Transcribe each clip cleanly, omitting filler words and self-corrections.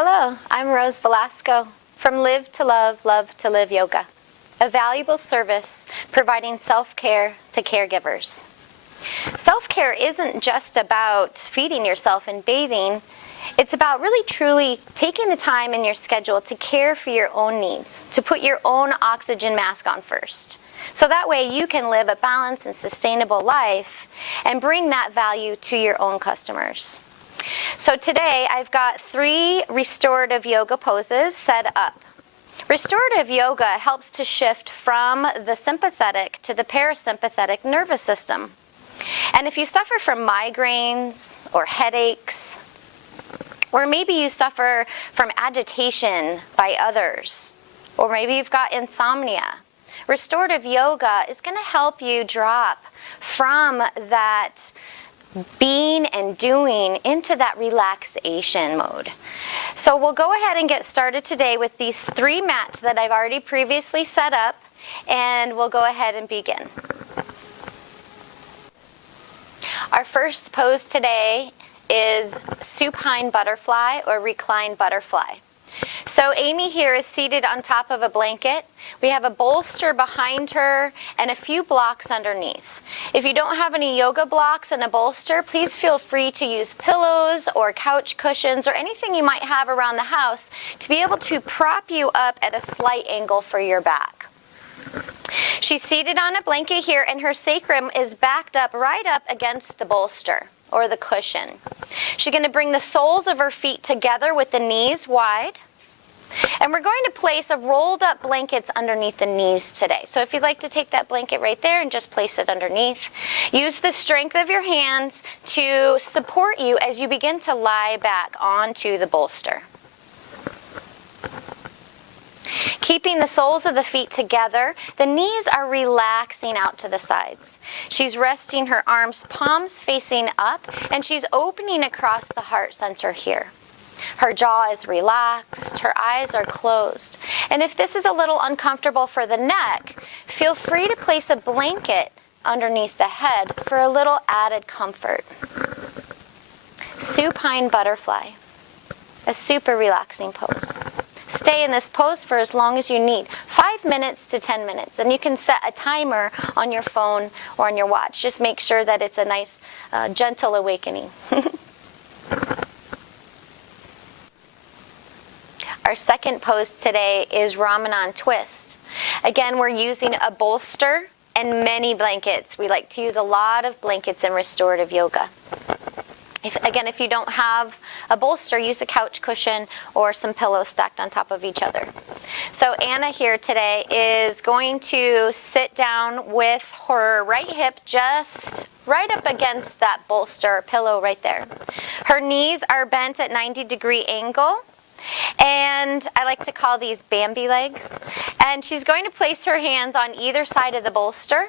Hello, I'm Rose Velasco from Live to Love, Love to Live Yoga, a valuable service providing self-care to caregivers. Self-care isn't just about feeding yourself and bathing. It's about really truly taking the time in your schedule to care for your own needs, to put your own oxygen mask on first. So that way you can live a balanced and sustainable life and bring that value to your own customers. So today I've got 3 restorative yoga poses set up. Restorative yoga helps to shift from the sympathetic to the parasympathetic nervous system. And if you suffer from migraines or headaches, or maybe you suffer from agitation by others, or maybe you've got insomnia, restorative yoga is going to help you drop from that being and doing into that relaxation mode. So we'll go ahead and get started today with these 3 mats that I've already previously set up, and we'll go ahead and begin. Our first pose today is supine butterfly or reclined butterfly. So Amy here is seated on top of a blanket. We have a bolster behind her and a few blocks underneath. If you don't have any yoga blocks and a bolster, please feel free to use pillows or couch cushions or anything you might have around the house to be able to prop you up at a slight angle for your back. She's seated on a blanket here, and her sacrum is backed up right up against the bolster or the cushion. She's going to bring the soles of her feet together with the knees wide. And we're going to place a rolled up blankets underneath the knees today. So if you'd like to take that blanket right there and just place it underneath. Use the strength of your hands to support you as you begin to lie back onto the bolster. Keeping the soles of the feet together, the knees are relaxing out to the sides. She's resting her arms, palms facing up, and she's opening across the heart center here. Her jaw is relaxed, her eyes are closed. And if this is a little uncomfortable for the neck, feel free to place a blanket underneath the head for a little added comfort. Supine butterfly, a super relaxing pose. Stay in this pose for as long as you need, 5 minutes to 10 minutes. And you can set a timer on your phone or on your watch. Just make sure that it's a nice, gentle awakening. Our second pose today is Ramanan twist. Again, we're using a bolster and many blankets. We like to use a lot of blankets in restorative yoga. If you don't have a bolster, use a couch cushion or some pillows stacked on top of each other. So Anna here today is going to sit down with her right hip just right up against that bolster or pillow right there. Her knees are bent at 90-degree angle. And I like to call these Bambi legs. And she's going to place her hands on either side of the bolster.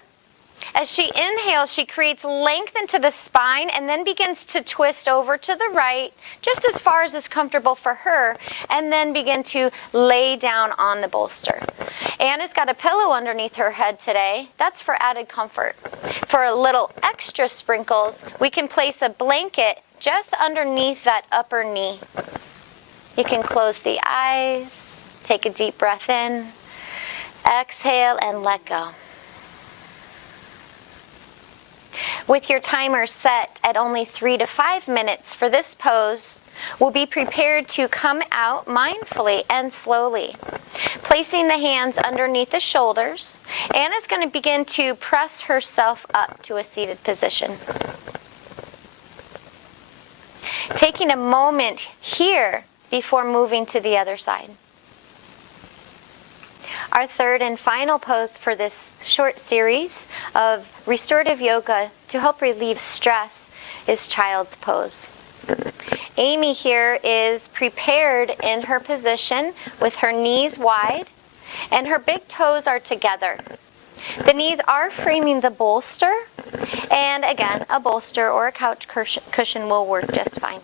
As she inhales, she creates length into the spine and then begins to twist over to the right, just as far as is comfortable for her, and then begin to lay down on the bolster. Anna's got a pillow underneath her head today. That's for added comfort. For a little extra sprinkles, we can place a blanket just underneath that upper knee. You can close the eyes, take a deep breath in, exhale, and let go. With your timer set at only 3 to 5 minutes for this pose, we'll be prepared to come out mindfully and slowly. Placing the hands underneath the shoulders, Anna's going to begin to press herself up to a seated position. Taking a moment here before moving to the other side. Our third and final pose for this short series of restorative yoga to help relieve stress is child's pose. Amy here is prepared in her position with her knees wide and her big toes are together. The knees are framing the bolster, and again, a bolster or a couch cushion will work just fine.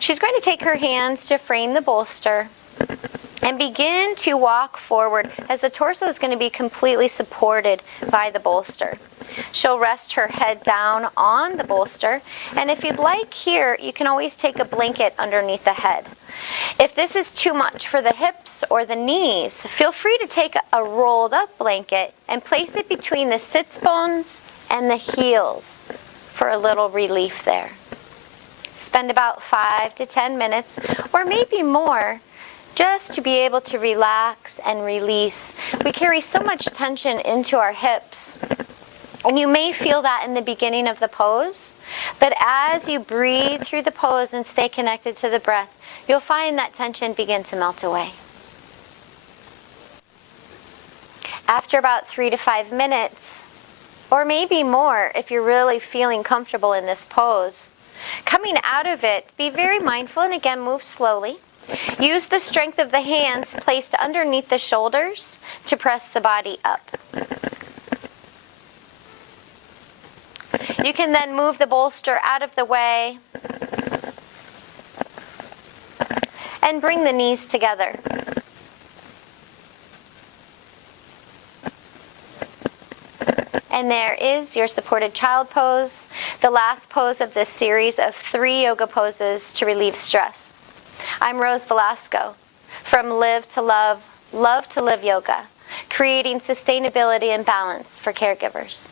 She's going to take her hands to frame the bolster, And begin to walk forward as the torso is going to be completely supported by the bolster. She'll rest her head down on the bolster, and if you'd like here, you can always take a blanket underneath the head. If this is too much for the hips or the knees, feel free to take a rolled up blanket and place it between the sits bones and the heels for a little relief there. Spend about 5 to 10 minutes, or maybe more, just to be able to relax and release. We carry so much tension into our hips. And you may feel that in the beginning of the pose, but as you breathe through the pose and stay connected to the breath, you'll find that tension begin to melt away. After about 3 to 5 minutes, or maybe more if you're really feeling comfortable in this pose, coming out of it, be very mindful and again move slowly. Use the strength of the hands placed underneath the shoulders to press the body up. You can then move the bolster out of the way and bring the knees together. And there is your supported child pose, the last pose of this series of 3 yoga poses to relieve stress. I'm Rose Velasco from Live to Love, Love to Live Yoga, creating sustainability and balance for caregivers.